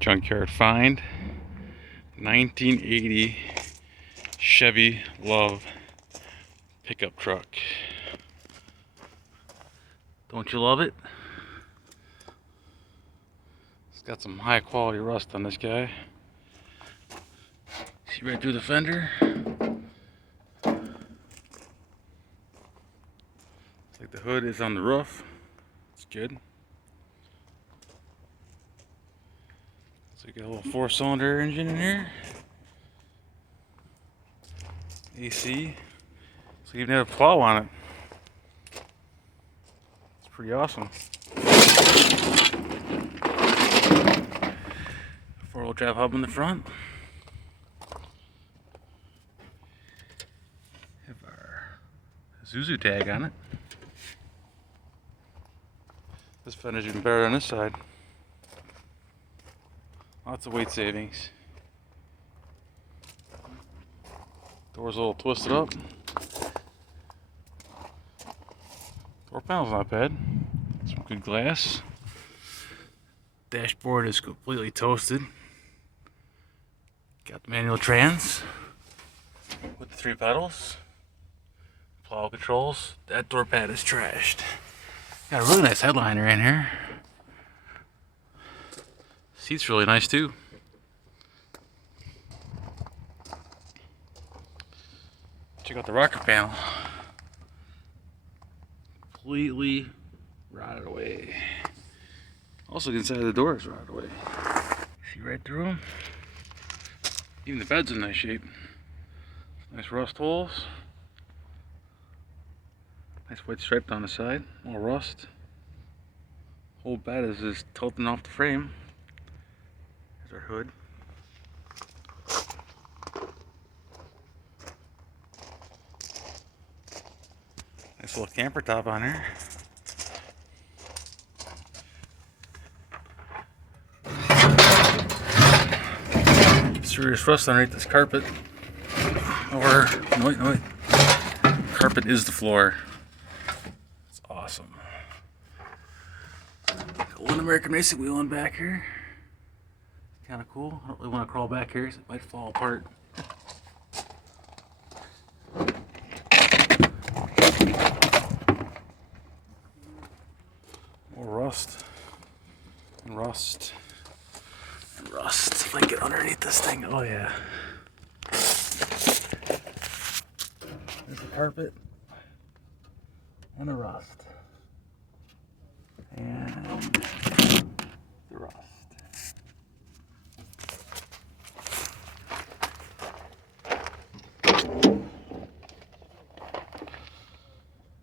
Junkyard find. 1980 Chevy LUV pickup truck. Don't you love it? It's got some high quality rust on this guy. See right through the fender. It's like the hood is on the roof. It's good. So you got a little 4-cylinder engine in here. AC. So you even have a plow on it. It's pretty awesome. 4-wheel drive hub in the front. Have our Zuzu tag on it. This fender's even better on this side. Lots of weight savings. Door's a little twisted up. Door panel's not bad. Some good glass. Dashboard is completely toasted. Got the manual trans with the 3 pedals. Plow controls. That door pad is trashed. Got a really nice headliner in here. Seat's really nice too. Check out the rocker panel. Completely rotted away. Also, the inside of the door is rotted away. See right through them. Even the bed's in nice shape. Nice rust holes. Nice white stripe down the side. More rust. Whole bed is just tilting off the frame. There's our hood. Nice little camper top on here. Serious rust underneath this carpet. Or, no wait. Carpet is the floor. It's awesome. Got one American Racing wheel in back here. Kind of cool. I don't really want to crawl back here, so it might fall apart. More rust. And rust. And rust. If I can get underneath this thing, oh yeah. There's the carpet. And the rust. And the rust.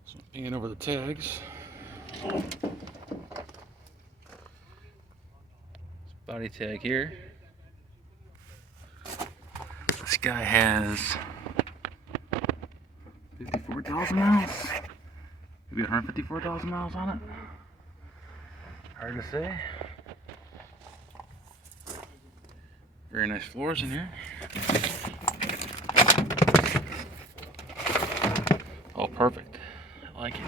So painting over the tags. Body tag here. This guy has 54,000 miles. Maybe 154,000 miles on it. Hard to say. Very nice floors in here. Oh, perfect. I like it.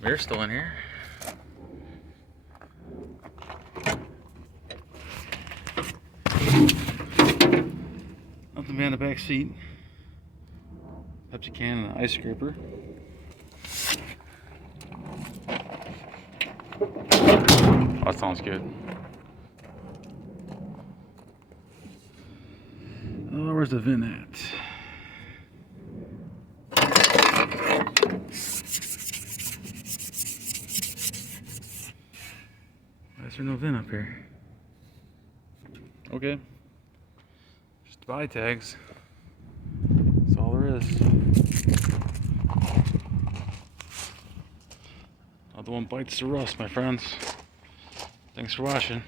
Mirror's still in here. Nothing behind the back seat. Pepsi can and an ice scraper. Oh, that sounds good. Oh, where's the VIN at? Why is there no VIN up here? Okay. Just body tags. That's all there is. Another one bites the rust, my friends. Thanks for watching.